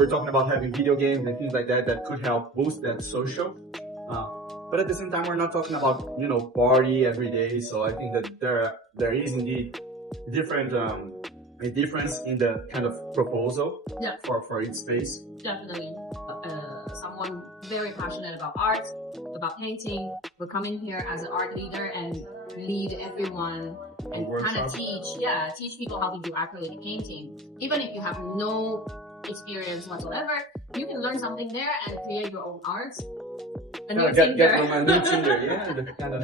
we're talking about having video games and things like that that could help boost that social. But at the same time, we're not talking about, you know, party every day. So I think that there is indeed different a difference in the kind of proposal for each space. Definitely. Someone very passionate about art, about painting, will come in here as an art leader and lead everyone and kind of teach people how to do acrylic painting. Even if you have no experience whatsoever, you can learn something there and create your own art. Get on my new Tinder, yeah. Kind of.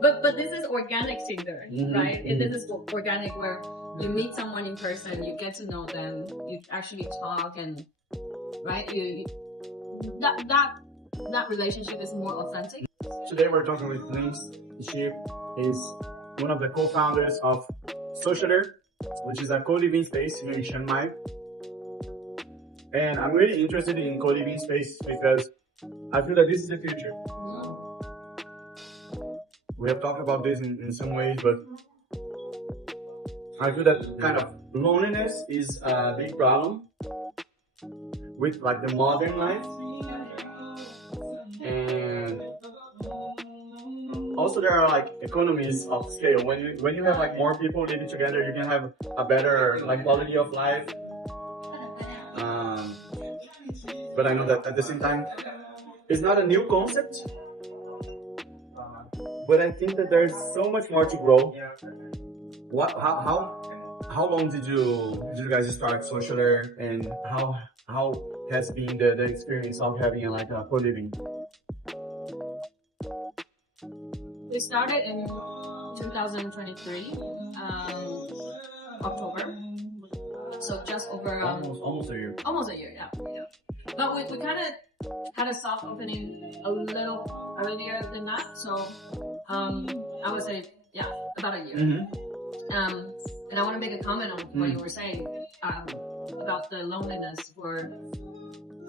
But this is organic Tinder, right? This is organic where you meet someone in person, you get to know them, you actually talk, and right, that relationship is more authentic. Today we're talking with Linz. She is one of the co-founders of Socialer, which is a co-living space here in Chiang Mai. And I'm really interested in co-living space because I feel that this is the future. We have talked about this in some ways, but I feel that kind of loneliness is a big problem with like the modern life. And also there are like economies of scale. When you have like more people living together, you can have a better like quality of life. But I know that at the same time, it's not a new concept, but I think that there's so much more to grow. How long did you guys start Socialer, and how has been the experience of having like a co-living? We started in 2023, October. So just over almost a year. Almost a year, yeah. But we kind of had a soft opening a little earlier than that. So I would say, yeah, about a year. And I want to make a comment on what you were saying about the loneliness for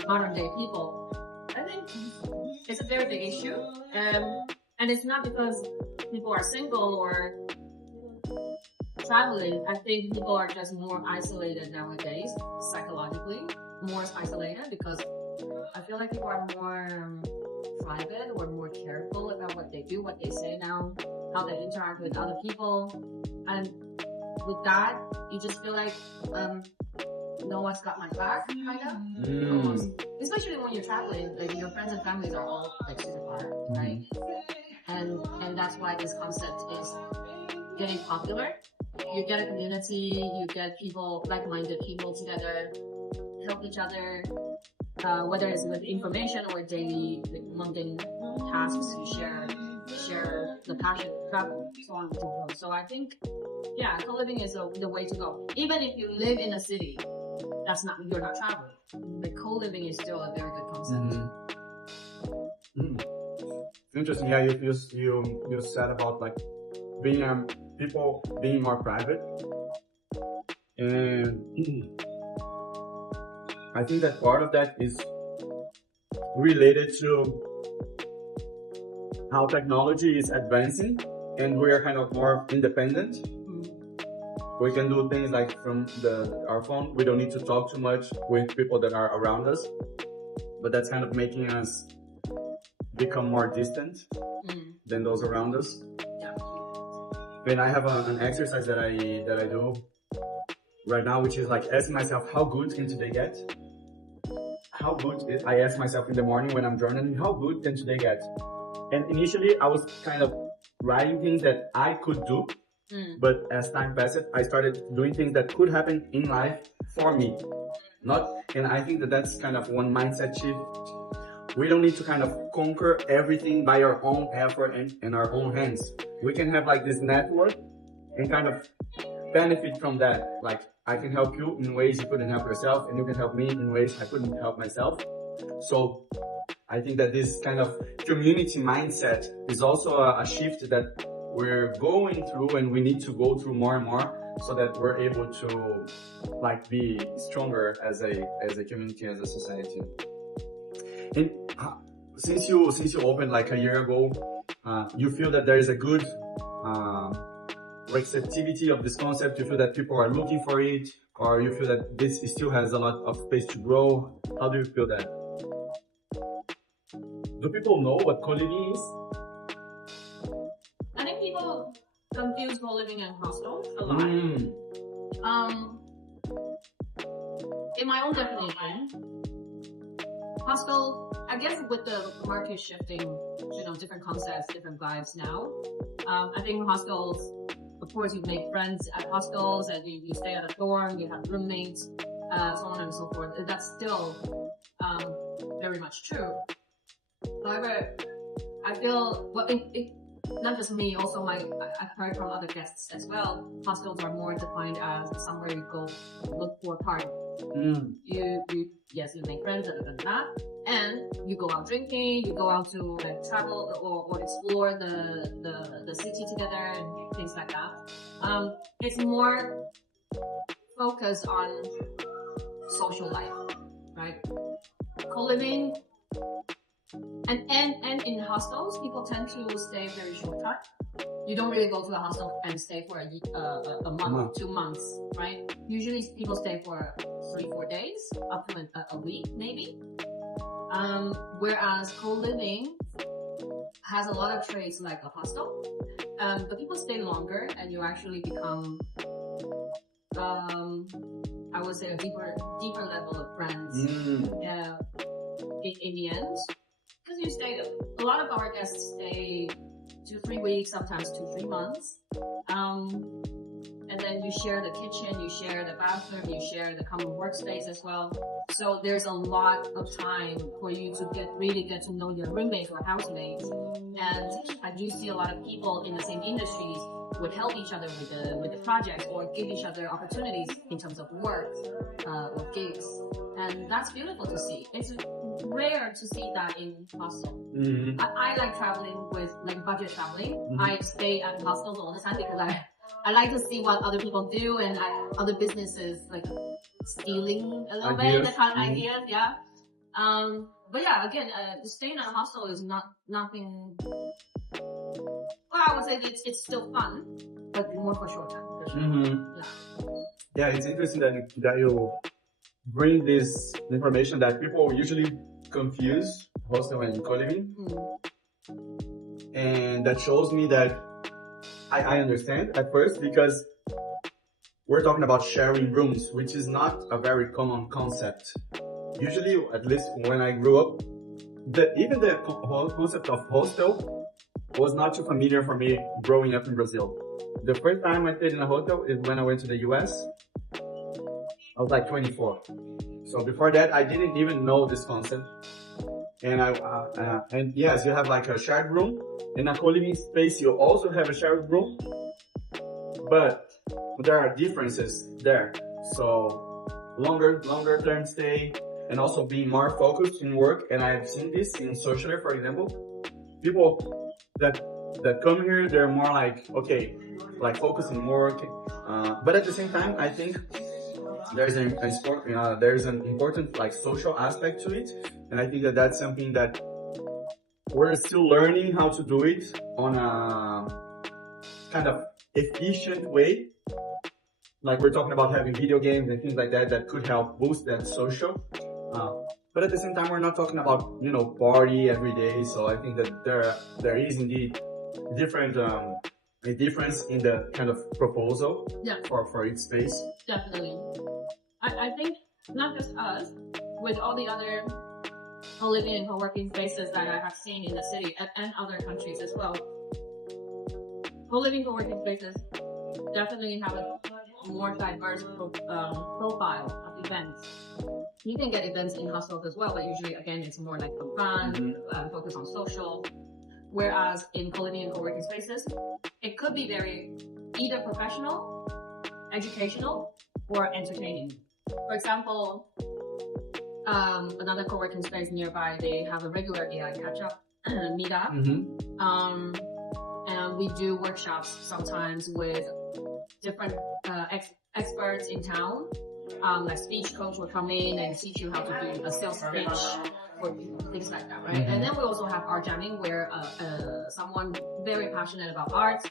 modern day people. I think it's a very big issue. And it's not because people are single or traveling. I think people are just more isolated nowadays, psychologically, more isolated, because I feel like people are more private or more careful about what they do, what they say now, how they interact with other people. And with that, you just feel like no one's got my back, kind of. Almost. Especially when you're traveling, like your friends and families are all like super far, right? And that's why this concept is getting popular. You get a community, you get people, like-minded people together, help each other, whether it's with information or daily mundane tasks, you share the passion, travel, so on and so forth. So I think, yeah, co-living is the way to go. Even if you live in a city, you're not traveling. The co-living is still a very good concept. Interesting. Yeah, you said about like being people being more private, and I think that part of that is related to how technology is advancing, and we are kind of more independent. We can do things like from our phone. We don't need to talk too much with people that are around us, but that's kind of making us become more distant than those around us. And I have an exercise that I do right now, which is like asking myself, how good can today get? How good I ask myself in the morning when I'm journaling, how good can today get? And initially I was kind of writing things that I could do, but as time passed, I started doing things that could happen in life for me. And I think that that's kind of one mindset shift. We don't need to kind of conquer everything by our own effort and our own hands. We can have like this network and kind of benefit from that. Like I can help you in ways you couldn't help yourself, and you can help me in ways I couldn't help myself. So I think that this kind of community mindset is also a shift that we're going through, and we need to go through more and more, so that we're able to like be stronger as a community, as a society. And since you opened like a year ago, you feel that there is a good receptivity of this concept? You feel that people are looking for it, or you feel that this still has a lot of space to grow? How do you feel that? Do people know what co-living is? I think people confuse co-living and hostels a lot. In my own definition, hostel, I guess with the market shifting, different concepts, different vibes now, I think hostels, of course, you make friends at hostels and you stay at a dorm, you have roommates, so on and so forth. That's still very much true. However, I feel, not just me, also I've heard from other guests as well, hostels are more defined as somewhere you go look for a party. Yes, you make friends and that, and you go out drinking, you go out to travel or explore the city together and things like that. It's more focused on social life, right? Co-living and in hostels, people tend to stay very short time. You don't really go to a hostel and stay for a month, 2 months, right? Usually people stay for 3-4 days, up to a week maybe. Whereas co-living has a lot of traits like a hostel, but people stay longer and you actually become, I would say, a deeper level of friends. In the end, because you stay, a lot of our guests stay 2-3 weeks, sometimes 2-3 months. And then you share the kitchen, you share the bathroom, you share the common workspace as well. So there's a lot of time for you to really get to know your roommates or housemates. And I do see a lot of people in the same industries would help each other with the projects or give each other opportunities in terms of work or gigs. And that's beautiful to see. It's rare to see that in hostel. I like traveling with budget traveling. I stay at hostels all the time because I like to see what other people do and other businesses stealing a little bit the kind of ideas, yeah. But yeah, again, staying at a hostel is nothing. Well, I would say it's still fun, but more for short time. For sure. Yeah, it's interesting that you bring this information that people usually confuse hostel and co-living, and that shows me that I understand at first, because we're talking about sharing rooms, which is not a very common concept. Usually, at least when I grew up, even the whole concept of hostel was not too familiar for me growing up in Brazil. The first time I stayed in a hotel is when I went to the US. I was like 24. So before that, I didn't even know this concept. And and yes, you have like a shared room. In a co-living space, you also have a shared room, but there are differences there. So longer term stay, and also being more focused in work. And I've seen this in Socialer, for example. People that come here, they're more like, okay, like focus on work. But at the same time, I think there's an important like social aspect to it. And I think that's something that we're still learning how to do it on a kind of efficient way. Like we're talking about having video games and things like that could help boost that social. But at the same time, we're not talking about, party every day. So I think that there is indeed a difference in the kind of proposal for each space. Definitely. I think not just us, with all the other co-living and co-working spaces that I have seen in the city and other countries as well. Co-living, co-working spaces definitely have a more diverse profile of events. You can get events in hostels as well, but usually, again, it's more like for fun, focus on social. Whereas in co-living and co-working spaces, it could be very either professional, educational, or entertaining. For example, another co-working space nearby, they have a regular AI catch-up meetup. And we do workshops sometimes with different experts in town. Like speech coach will come in and teach you how to do a sales speech or things like that, right? And then we also have art jamming where someone very passionate about art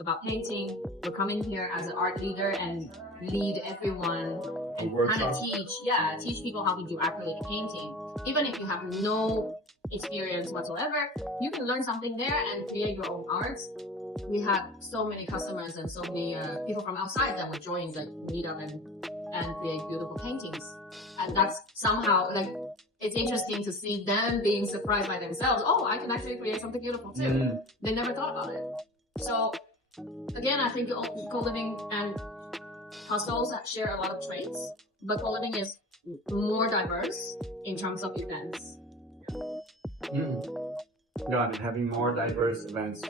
about painting. We're coming here as an art leader and lead everyone and kind of teach people how to do acrylic painting. Even if you have no experience whatsoever, you can learn something there and create your own art. We have so many customers and so many people from outside that would join the meetup and create beautiful paintings. And that's somehow like, it's interesting to see them being surprised by themselves. Oh, I can actually create something beautiful too. They never thought about it. So again, I think co-living and hostels share a lot of traits, but co-living is more diverse in terms of events. Got it, having more diverse events.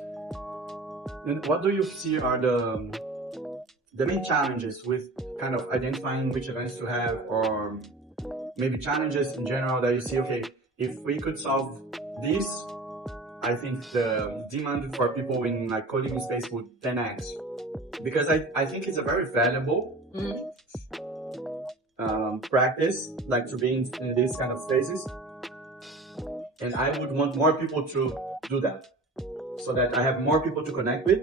And what do you see are the main challenges with kind of identifying which events to have, or maybe challenges in general that you see, okay, if we could solve this, I think the demand for people in like co-living space would 10x. Because I think it's a very valuable practice, like to be in these kind of spaces. And I would want more people to do that, so that I have more people to connect with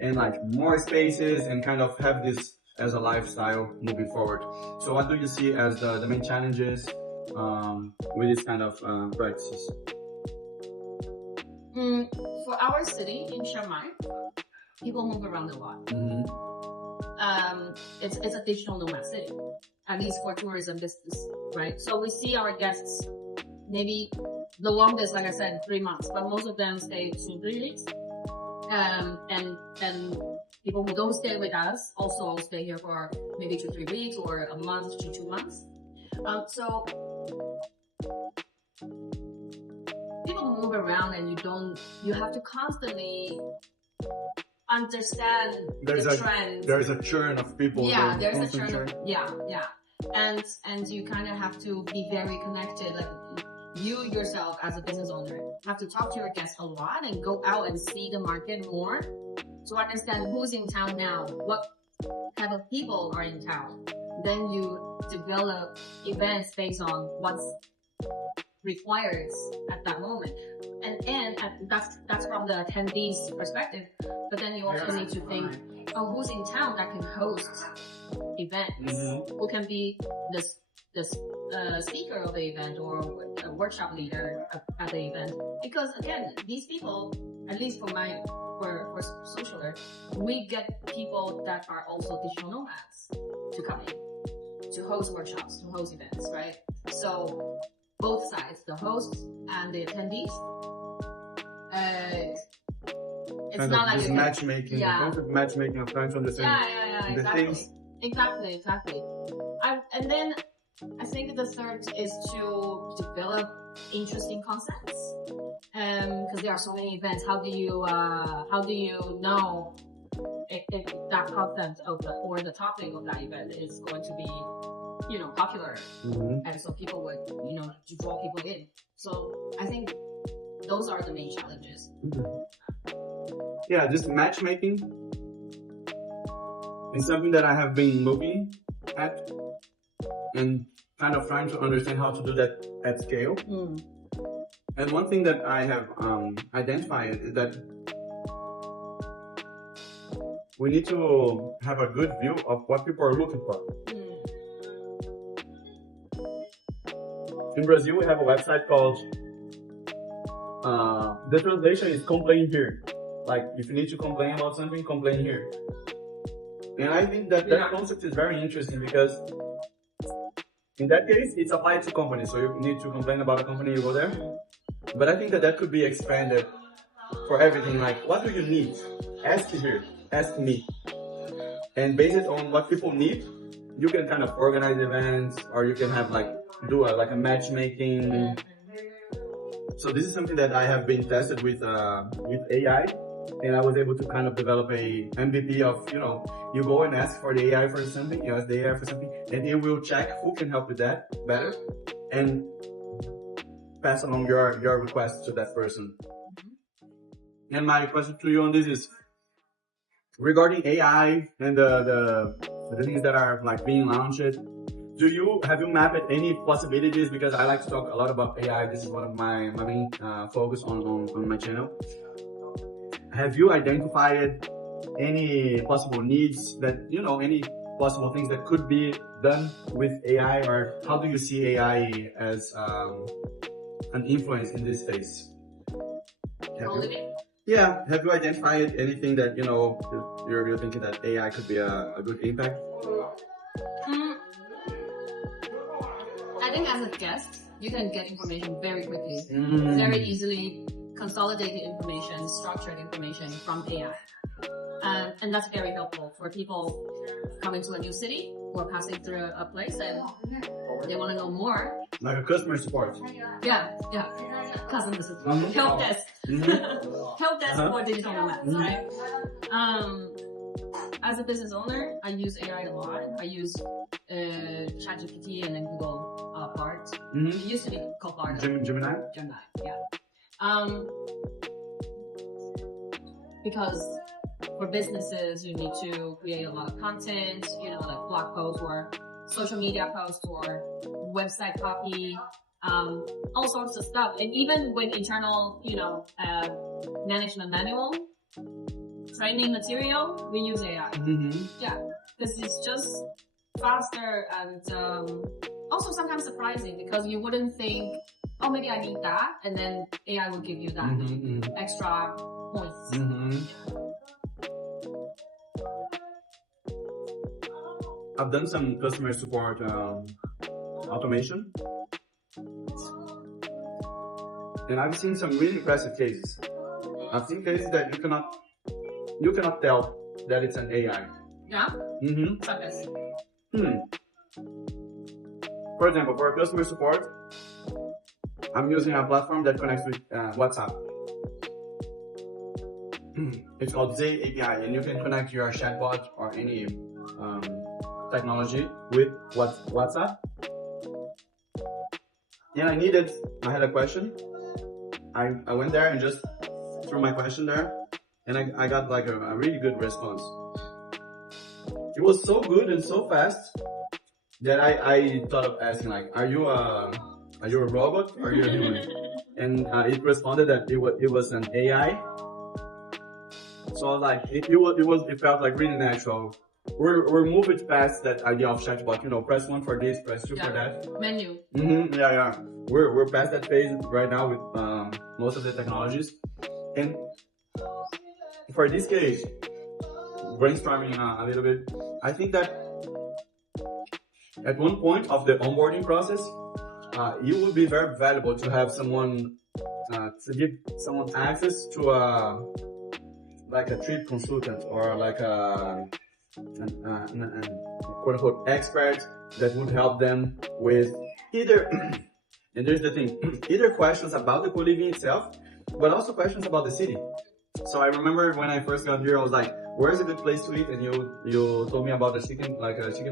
and like more spaces and kind of have this as a lifestyle moving forward. So what do you see as the main challenges with this kind of practices? For our city in Chiang Mai, people move around a lot. It's a digital nomad city, at least for tourism business, right? So we see our guests, maybe the longest, like I said, 3 months, but most of them stay 2-3 weeks. And people who don't stay with us also stay here for maybe 2-3 weeks or a month to 2 months. So people move around and you have to constantly understand the trends. There's a churn of people. Yeah, there's a churn. And you kind of have to be very connected. Like you yourself as a business owner have to talk to your guests a lot and go out and see the market more to understand who's in town now, what type of people are in town. Then you develop events based on what's required at that moment. And that's from the attendees' perspective. But then you also need to think, oh, who's in town that can host events? Who can be the speaker of the event or a workshop leader at the event? Because again, these people, at least for Socialer, we get people that are also digital nomads to come in, to host workshops, to host events, right? So both sides, the hosts and the attendees, it's kind not like this matchmaking, matchmaking of trying to understand the things. Exactly. And then I think the third is to develop interesting concepts. Because there are so many events. How do you know if that content of the topic of that event is going to be, popular? And so people would, to draw people in. So I think those are the main challenges. Yeah, just matchmaking is something that I have been looking at and kind of trying to understand how to do that at scale. And one thing that I have identified is that we need to have a good view of what people are looking for. In Brazil, we have a website called, the translation is complain here. Like, if you need to complain about something, complain here. And I think that concept is very interesting because in that case, it's applied to companies. So you need to complain about a company, you go there. But I think that could be expanded for everything. Like, what do you need? Ask here, ask me. And based on what people need, you can kind of organize events, or you can have do a matchmaking. So this is something that I have been tested with AI, and I was able to kind of develop a MVP of, you go and ask for the AI for something, you ask the AI for something, and it will check who can help with that better, and pass along your request to that person. And my question to you on this is, regarding AI and the things that are being launched, have you mapped any possibilities? Because I like to talk a lot about AI. This is one of my main focus on my channel. Have you identified any possible needs that, any possible things that could be done with AI, or how do you see AI as an influence in this space? Coliving? Yeah, have you identified anything that, you're thinking that AI could be a good impact? I think as a guest, you can get information very quickly, Mm. very easily, consolidated information, structured information from AI. And that's very helpful for people coming to a new city or passing through a place and they want to know more. Like a customer support. Yeah. Customer support. Mhm. Help desk. Mhm. Help desk Uh-huh. for digital nomads, Mhm. right? As a business owner, I use AI a lot. I use ChatGPT and then Google Bard. Mhm. It used to be called Bard. Gemini? Gemini, yeah. Because for businesses, you need to create a lot of content, like blog posts or social media posts or website copy, all sorts of stuff. And even with internal, management manual, training material, we use AI. Mm-hmm. Yeah, because it's just faster and also sometimes surprising because you wouldn't think, oh, maybe I need that, and then AI will give you that extra points. Mm-hmm. I've done some customer support automation, and I've seen some really impressive cases. I've seen cases that you cannot tell that it's an AI. Yeah? Mm-hmm. Such as? For example, for customer support, I'm using a platform that connects with WhatsApp. It's called Zay API, and you can connect your chatbot or any technology with WhatsApp. And I had a question. I went there and just threw my question there, and I got like a really good response. It was so good and so fast that I thought of asking, like, are you a robot or are you a human? And it responded that it was an AI. So like it felt like really natural. We're moving past that idea of chatbot, press 1 for this, press 2 for that. Menu. Yeah. We're past that phase right now with most of the technologies. And for this case, brainstorming a little bit, I think that at one point of the onboarding process, it would be very valuable to have someone to give someone access to like a trip consultant or like a quote-unquote expert that would help them with either, and there's the thing, either questions about the co-living itself, but also questions about the city. So I remember when I first got here, I was like, where's a good place to eat? And you told me about a chicken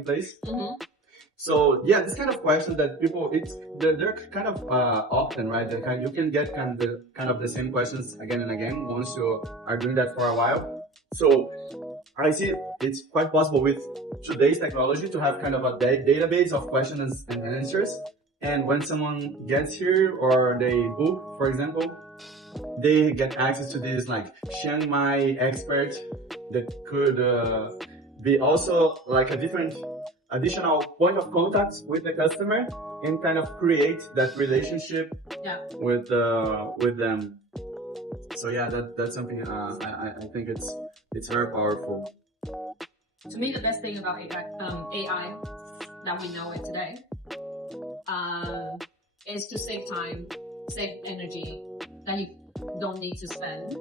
place. Mm-hmm. So yeah, this kind of questions that people, they're kind of often, right? You can get kind of the same questions again and again once you are doing that for a while. So I see it's quite possible with today's technology to have kind of a database of questions and answers. And when someone gets here or they book, for example, they get access to this like Chiang Mai expert that could be also like a different additional point of contact with the customer and kind of create that relationship with them. So yeah, that's something I think it's very powerful. To me, the best thing about AI that we know it today is to save time, save energy that you don't need to spend.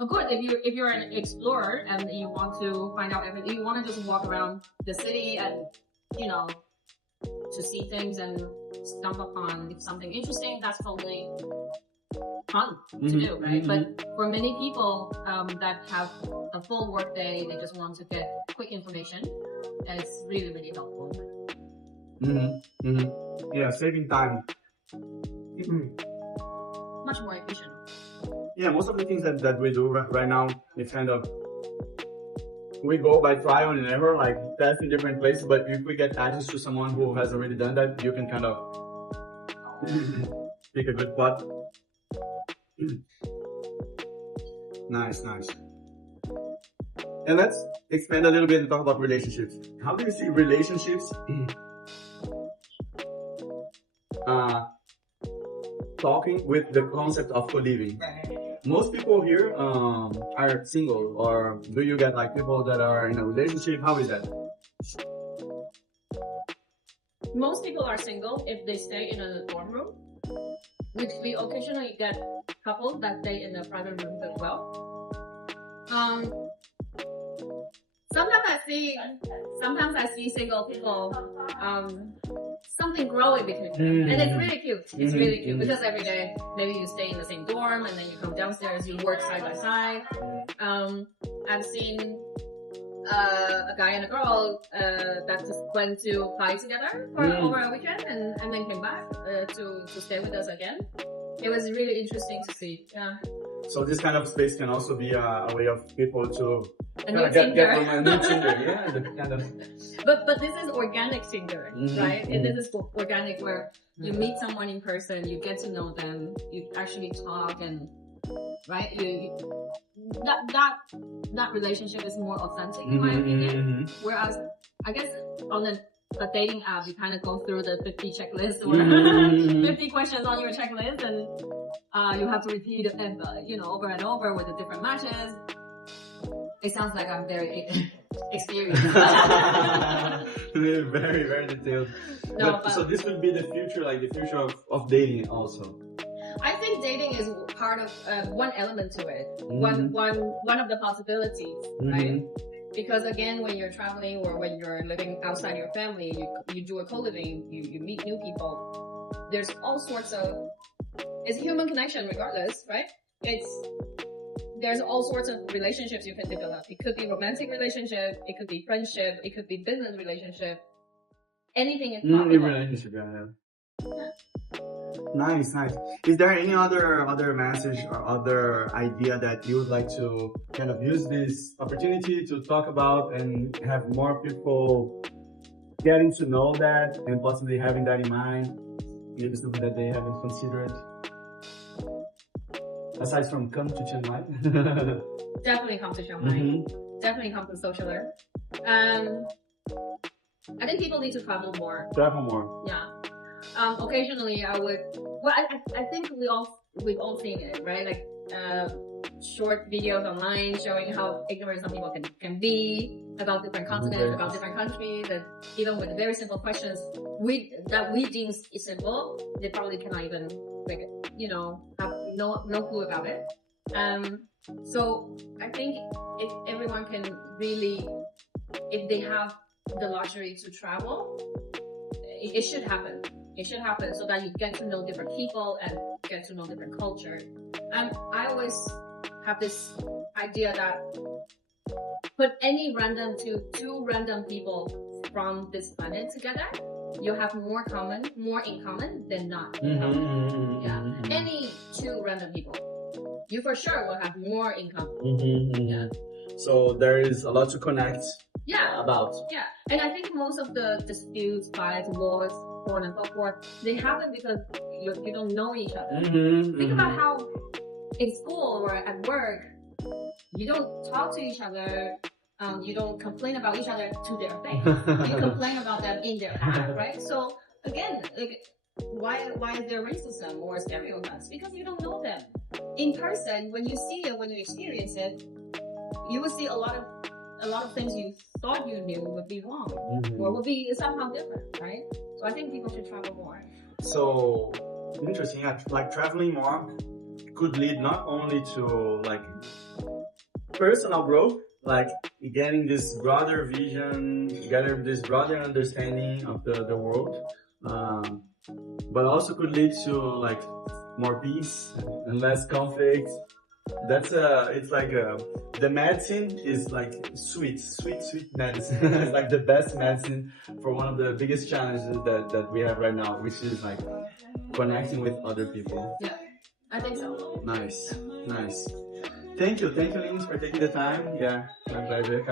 Of course, if you're an explorer and you want to find out everything, you want to just walk around the city and to see things and stumble upon something interesting, that's totally fun to do, right? But for many people that have a full work day, they just want to get quick information, it's really, really helpful. Yeah, saving time. Much more efficient. Yeah, most of the things that we do right now, it's kind of, we go by trial and error, like test in different places, but if we get access to someone who has already done that, you can kind of pick a good spot. Nice. And let's expand a little bit and talk about relationships. How do you see relationships talking with the concept of co-living? Most people here are single, or do you get like people that are in a relationship? How is that? Most people are single if they stay in a dorm room, which we occasionally get couples that stay in a private room as well. Sometimes I see single people, something growing between them, and it's really cute. It's really cute because every day maybe you stay in the same dorm, and then you come downstairs, you work side by side. I've seen a guy and a girl that just went to fly together for over a weekend and then came back to stay with us again. It was really interesting to see. Yeah. So this kind of space can also be a way of people to a new get from a new Tinder. Yeah, the kind of. But this is organic Tinder, right? And this is organic where you meet someone in person, you get to know them, you actually talk, and right, that relationship is more authentic in my opinion. Whereas I guess on a dating app, you kind of go through the 50 checklist or 50 questions on your checklist, and you have to repeat it, over and over with the different matches. It sounds like I'm very experienced. Very, very detailed. No, but so this would be the future, like the future of dating also. I think dating is part of one element to it. One of the possibilities, right? Because again, when you're traveling or when you're living outside your family, you do a co-living, you meet new people. There's all sorts of, it's human connection regardless, right? There's all sorts of relationships you can develop. It could be romantic relationship, it could be friendship, it could be business relationship. Anything is possible. Relationship, yeah. Nice. Is there any other message or other idea that you would like to kind of use this opportunity to talk about and have more people getting to know that and possibly having that in mind? Maybe something that they haven't considered. Aside from come to Chiang Mai. Definitely come to Chiang Mai. Definitely come to Socialer. I think people need to travel more. Travel more. Yeah. Occasionally I would, I think we've all seen it, right? Like, short videos online showing how ignorant some people can be about different continents, about different countries, and even with very simple questions that we deem is simple, they probably cannot even, have no clue about it. So I think if everyone can really, if they have the luxury to travel, it should happen. It should happen so that you get to know different people and get to know different culture. And I always have this idea that put any two random people from this planet together, you have more in common than not. Yeah. Any two random people, you for sure will have more in common. Yeah. So there is a lot to connect. Yeah. About. Yeah. And I think most of the disputes, fights, wars, so on and so forth, they happen because you don't know each other. Think about how in school or at work, you don't talk to each other, you don't complain about each other to their face. You complain about them in their head, right? So again, why is there racism or stereotypes? Because you don't know them. In person, when you see it, when you experience it, you will see a lot of things you thought you knew would be wrong or would be somehow different, right? So I think people should travel more. So interesting. Yeah, like traveling more could lead not only to like personal growth, like getting this broader vision, getting this broader understanding of the world, but also could lead to like more peace and less conflict. That's it's like the medicine is like sweet medicine. It's like the best medicine for one of the biggest challenges that we have right now, which is like connecting with other people. Yeah, I think so. Nice. Thank you, Linz, for taking the time. Yeah, my pleasure.